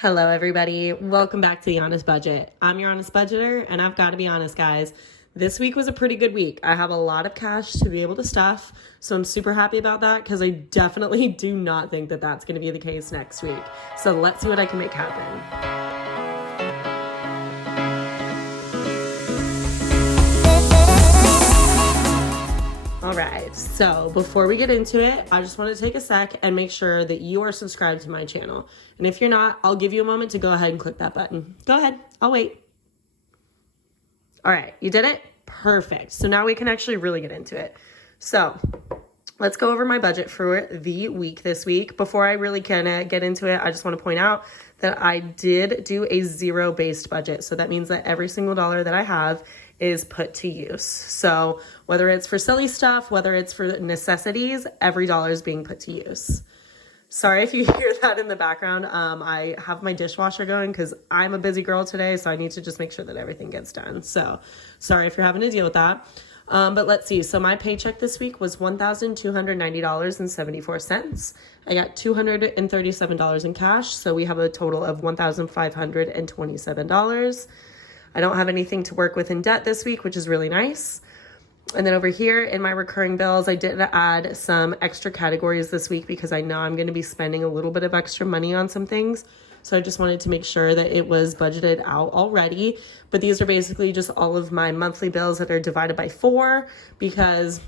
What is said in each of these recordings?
Hello, everybody. Welcome back to The Honest Budget. I'm your honest budgeter, and I've got to be honest, guys. This week was a pretty good week. I have a lot of cash to be able to stuff, so I'm super happy about that because I definitely do not think that that's going to be the case next week. So let's see what I can make happen. All right, so before we get into it, I just want to take a sec and make sure that you are subscribed to my channel. And if you're not, I'll give you a moment to go ahead and click that button. Go ahead, I'll wait. All right, you did it? Perfect. So now we can actually really get into it. So let's go over my budget for the week this week. Before I really can get into it, I just want to point out that I did do a zero-based budget. So that means that every single dollar that I have is put to use. So whether it's for silly stuff, whether it's for necessities, every dollar is being put to use. Sorry if you hear that in the background. I have my dishwasher going because I'm a busy girl today, so I need to just make sure that everything gets done. So sorry if you're having to deal with that. But let's see. So my paycheck this week was $1,290.74. I got $237 in cash. So we have a total of $1,527. I don't have anything to work with in debt this week, which is really nice. And then over here in my recurring bills, I did add some extra categories this week because I know I'm going to be spending a little bit of extra money on some things. So I just wanted to make sure that it was budgeted out already. But these are basically just all of my monthly bills that are divided by 4 because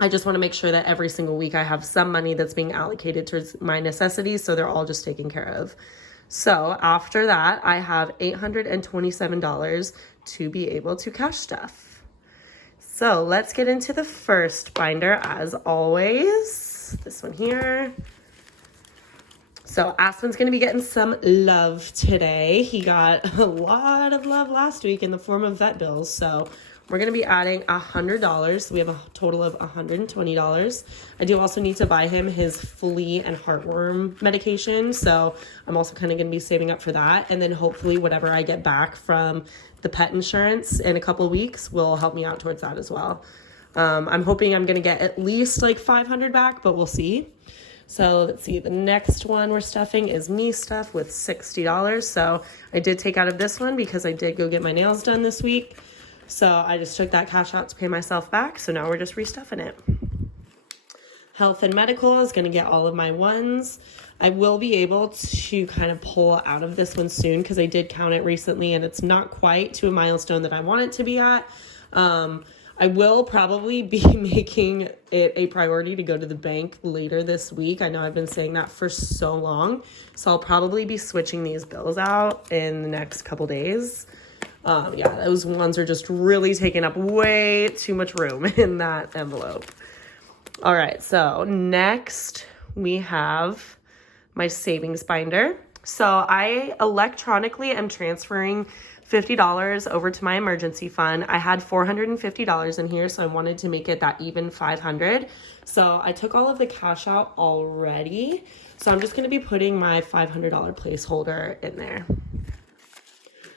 I just want to make sure that every single week I have some money that's being allocated towards my necessities. So they're all just taken care of. So after that, I have $827 to be able to cash stuff. So let's get into the first binder as always. This one here. So Aspen's going to be getting some love today. He got a lot of love last week in the form of vet bills. So we're going to be adding $100. So we have a total of $120. I do also need to buy him his flea and heartworm medication. So I'm also kind of going to be saving up for that. And then hopefully whatever I get back from the pet insurance in a couple of weeks will help me out towards that as well. I'm hoping I'm going to get at least like $500 back, but we'll see. So let's see, the next one we're stuffing is me stuff with $60. So I did take out of this one because I did go get my nails done this week. So I just took that cash out to pay myself back. So now we're just restuffing it. Health and medical is going to get all of my ones. I will be able to kind of pull out of this one soon because I did count it recently and it's not quite to a milestone that I want it to be at. I will probably be making it a priority to go to the bank later this week. I know I've been saying that for so long. So I'll probably be switching these bills out in the next couple days. Yeah, those ones are just really taking up way too much room in that envelope. All right, so next we have my savings binder. So I electronically am transferring $50 over to my emergency fund. I had $450 in here, so I wanted to make it that even $500. So I took all of the cash out already. So I'm just going to be putting my $500 placeholder in there.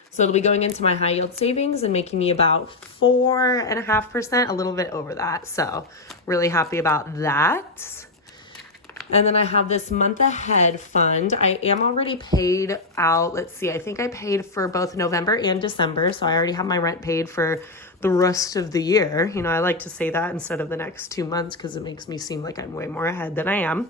So it'll be going into my high yield savings and making me about 4.5%, a little bit over that. So really happy about that. And then I have this month ahead fund. I am already paid out. Let's see, I think I paid for both November and December. So I already have my rent paid for the rest of the year. You know, I like to say that instead of the next 2 months because it makes me seem like I'm way more ahead than I am.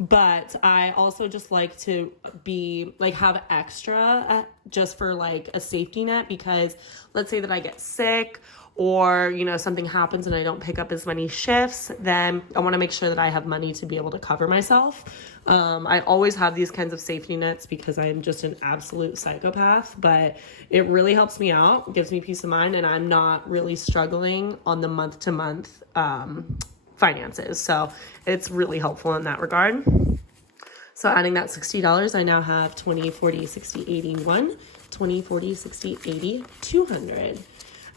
But I also just like to be like have extra just for like a safety net because let's say that I get sick or, you know, something happens and I don't pick up as many shifts, then I want to make sure that I have money to be able to cover myself. I always have these kinds of safety nets because I'm just an absolute psychopath, but it really helps me out, gives me peace of mind, and I'm not really struggling on the month-to-month finances. So it's really helpful in that regard. So adding that $60, I now have 20, 40, 60, 80, 1, 20, 40, 60, 80, 200.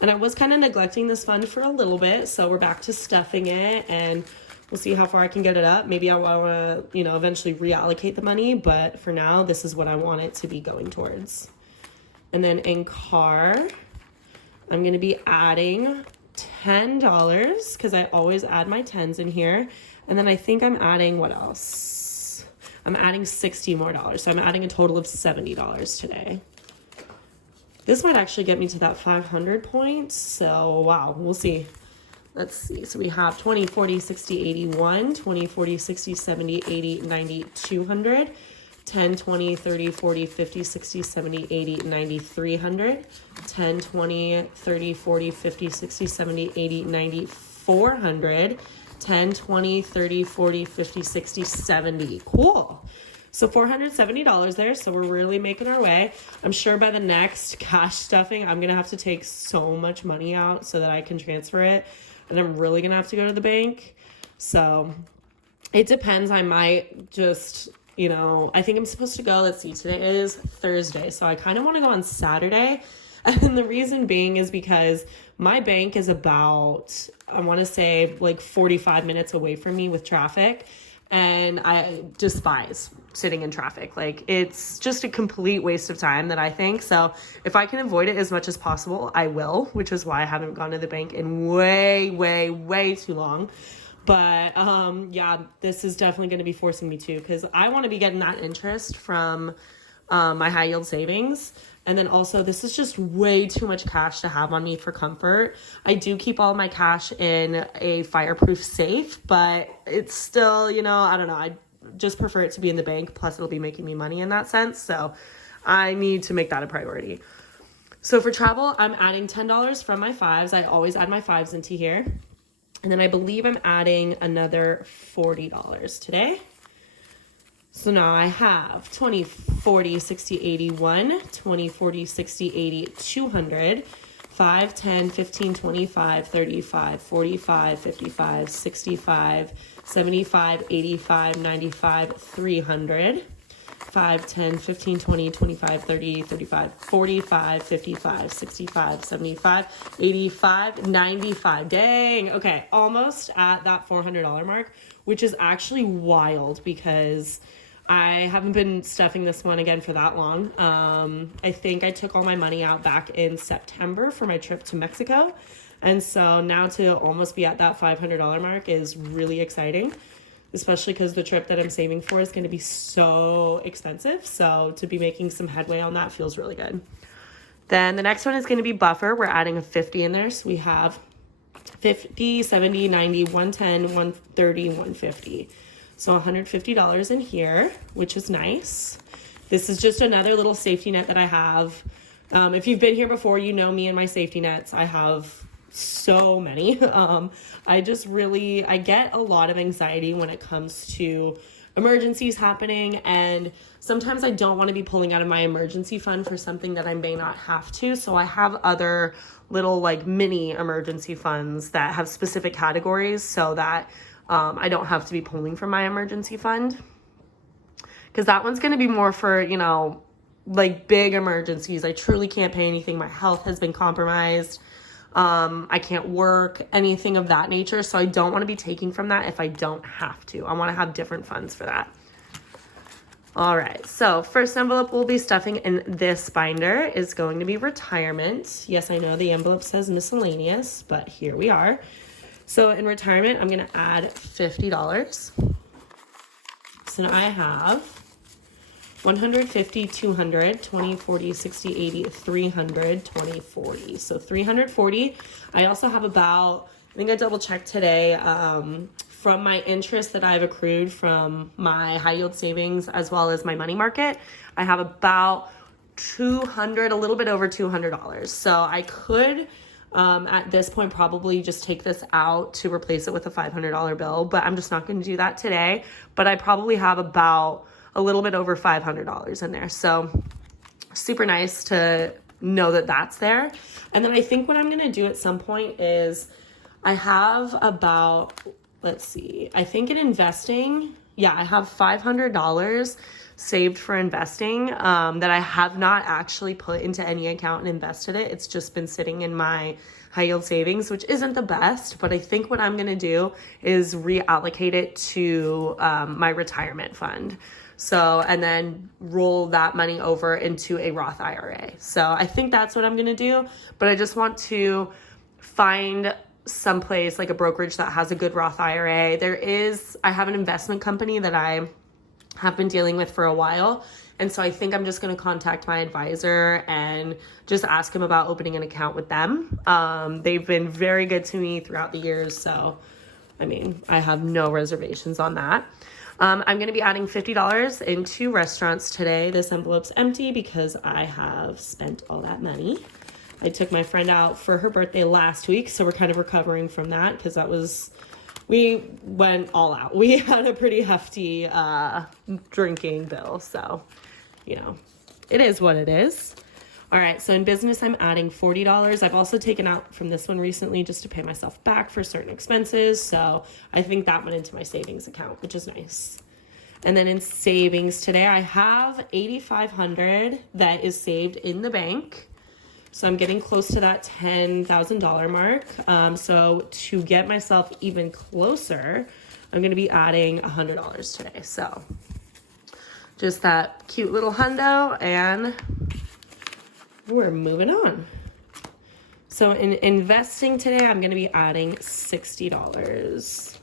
And I was kind of neglecting this fund for a little bit, so we're back to stuffing it, and we'll see how far I can get it up. Maybe I want to, you know, eventually reallocate the money, but for now, this is what I want it to be going towards. And then in car, I'm going to be adding $10 because I always add my 10s in here. And then I think I'm adding what else? I'm adding $60 more. So I'm adding a total of $70 today. This might actually get me to that 500 points. So, wow, we'll see. Let's see. So we have 20, 40, 60, 81, 20, 40, 60, 70, 80, 90, 200, 10, 20, 30, 40, 50, 60, 70, 80, 90, 300, 10, 20, 30, 40, 50, 60, 70, 80, 90, 400, 10, 20, 30, 40, 50, 60, 70. Cool. So $470 there. So we're really making our way. I'm sure by the next cash stuffing, I'm going to have to take so much money out so that I can transfer it. And I'm really going to have to go to the bank. So it depends. I might just, I think I'm supposed to go. Let's see. Today is Thursday. So I kind of want to go on Saturday. And the reason being is because my bank is about, I want to say like 45 minutes away from me with traffic. And I despise sitting in traffic. Like, it's just a complete waste of time that I think. So if I can avoid it as much as possible, I will, which is why I haven't gone to the bank in way too long. But yeah, this is definitely going to be forcing me to, because I want to be getting that interest from my high yield savings. And then also, this is just way too much cash to have on me for comfort. I do keep all my cash in a fireproof safe, but it's still, I don't know. I just prefer it to be in the bank. Plus, it'll be making me money in that sense. So I need to make that a priority. So for travel, I'm adding $10 from my fives. I always add my fives into here. And then I believe I'm adding another $40 today. So now I have 20, 40, 60, 81, 20, 40, 60, 80, 200, 5, 10, 15, 25, 35, 45, 55, 65, 75, 85, 95, 300, 5, 10, 15, 20, 25, 30, 35, 45, 55, 65, 75, 85, 95. Dang. Okay. Almost at that $400 mark, which is actually wild because I haven't been stuffing this one again for that long. I think I took all my money out back in September for my trip to Mexico. And so now to almost be at that $500 mark is really exciting, especially because the trip that I'm saving for is going to be so expensive. So to be making some headway on that feels really good. Then the next one is going to be buffer. We're adding a 50 in there. So we have 50, 70, 90, 110, 130, 150. So $150 in here, which is nice. This is just another little safety net that I have. If you've been here before, you know me and my safety nets. I have so many. I get a lot of anxiety when it comes to emergencies happening. And sometimes I don't want to be pulling out of my emergency fund for something that I may not have to. So I have other little like mini emergency funds that have specific categories so that I don't have to be pulling from my emergency fund, because that one's going to be more for, like big emergencies. I truly can't pay anything. My health has been compromised. I can't work, anything of that nature. So I don't want to be taking from that if I don't have to. I want to have different funds for that. All right. So first envelope we'll be stuffing in this binder is going to be retirement. Yes, I know the envelope says miscellaneous, but here we are. So in retirement, I'm going to add $50. So now I have 150, 200, 20, 40, 60, 80, 300, 20, 40. So 340. I also have about, I think I double checked today, from my interest that I've accrued from my high yield savings as well as my money market, I have about 200, a little bit over $200. So I could, at this point, probably just take this out to replace it with a $500 bill, but I'm just not going to do that today. But I probably have about a little bit over $500 in there. So super nice to know that that's there. And then I think what I'm going to do at some point is I have about, let's see, I think in investing, I have $500 saved for investing that I have not actually put into any account and invested it. It's just been sitting in my high yield savings, which isn't the best, but I think what I'm going to do is reallocate it to my retirement fund. So, and then roll that money over into a Roth IRA. So I think that's what I'm going to do, but I just want to find someplace like a brokerage that has a good Roth IRA. I have an investment company that I have been dealing with for a while. And so I think I'm just going to contact my advisor and just ask him about opening an account with them. They've been very good to me throughout the years. So, I mean, I have no reservations on that. I'm going to be adding $50 into restaurants today. This envelope's empty because I have spent all that money. I took my friend out for her birthday last week, so we're kind of recovering from that because we went all out. We had a pretty hefty drinking bill, so, you know, it is what it is. All right, so in business, I'm adding $40. I've also taken out from this one recently just to pay myself back for certain expenses. So I think that went into my savings account, which is nice. And then in savings today, I have $8,500 that is saved in the bank. So I'm getting close to that $10,000 mark. So to get myself even closer, I'm going to be adding $100 today. So just that cute little hundo, and we're moving on. So in investing today, I'm going to be adding $60.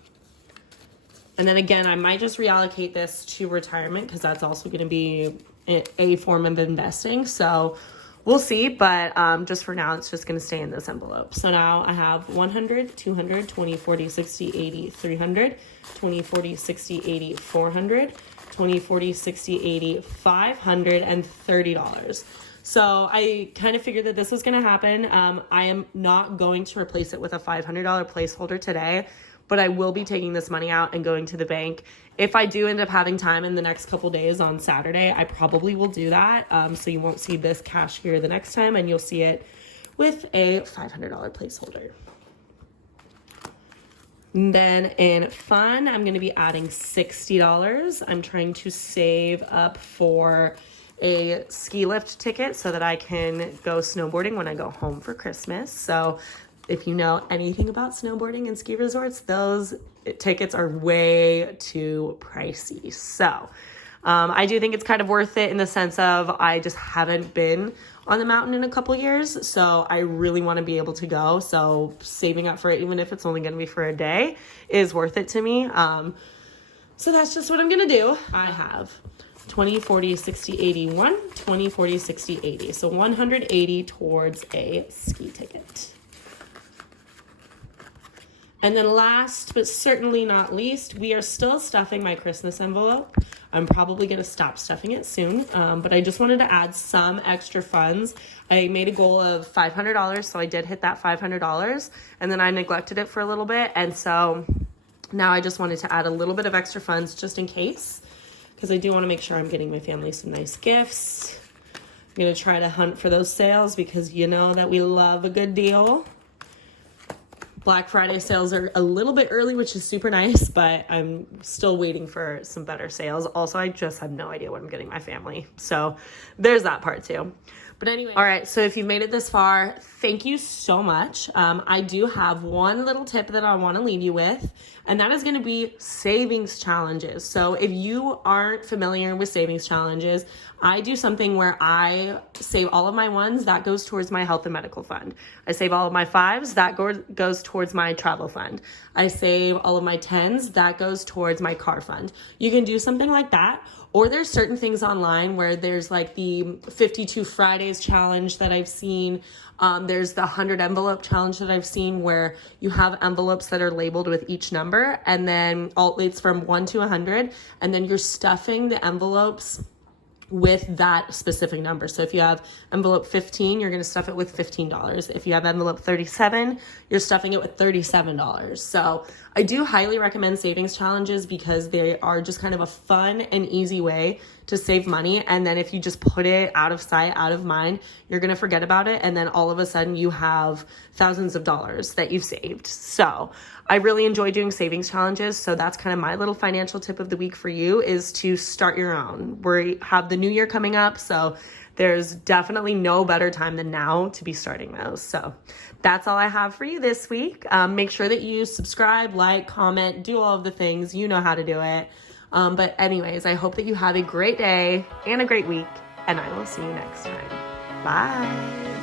And then again, I might just reallocate this to retirement because that's also going to be a form of investing. So we'll see, but just for now, it's just going to stay in this envelope. So now I have 100, 200, 20, 40, 60, 80, 300, 20, 40, 60, 80, 400, 20, 40, 60, 80, $500, and $30. So I kind of figured that this was going to happen. I am not going to replace it with a $500 placeholder today, but I will be taking this money out and going to the bank. If I do end up having time in the next couple days on Saturday, I probably will do that. So you won't see this cash here the next time, and you'll see it with a $500 placeholder. And then in fun, I'm going to be adding $60. I'm trying to save up for a ski lift ticket so that I can go snowboarding when I go home for Christmas. So if you know anything about snowboarding and ski resorts, those tickets are way too pricey. So I do think it's kind of worth it in the sense of I just haven't been on the mountain in a couple years. So I really want to be able to go. So saving up for it, even if it's only going to be for a day, is worth it to me. So that's just what I'm going to do. I have 20, 40, 60, 80, 20, 40, 60, 80. So 180 towards a ski ticket. And then last, but certainly not least, we are still stuffing my Christmas envelope. I'm probably going to stop stuffing it soon, but I just wanted to add some extra funds. I made a goal of $500, so I did hit that $500, and then I neglected it for a little bit, and so now I just wanted to add a little bit of extra funds just in case, because I do want to make sure I'm getting my family some nice gifts. I'm going to try to hunt for those sales because you know that we love a good deal. Black Friday sales are a little bit early, which is super nice, but I'm still waiting for some better sales. Also, I just have no idea what I'm getting my family. So there's that part too. But anyway, all right, so if you've made it this far, thank you so much. I do have one little tip that I want to leave you with, and that is going to be savings challenges. So if you aren't familiar with savings challenges, I do something where I save all of my ones, that goes towards my health and medical fund. I save all of my fives, that goes towards my travel fund. I save all of my tens, that goes towards my car fund. You can do something like that. Or there's certain things online where there's like the 52 Fridays challenge that I've seen. There's the 100 envelope challenge that I've seen where you have envelopes that are labeled with each number, and then it's from 1 to 100, and then you're stuffing the envelopes with that specific number. So if you have envelope 15, you're going to stuff it with $15. If you have envelope 37, you're stuffing it with $37. So I do highly recommend savings challenges because they are just kind of a fun and easy way to save money. And then if you just put it out of sight, out of mind, you're going to forget about it. And then all of a sudden you have thousands of dollars that you've saved. So I really enjoy doing savings challenges. So that's kind of my little financial tip of the week for you, is to start your own. We have the new year coming up, so there's definitely no better time than now to be starting those. So that's all I have for you this week. Make sure that you subscribe, like, comment, do all of the things. You know how to do it. But anyways, I hope that you have a great day and a great week, and I will see you next time. Bye.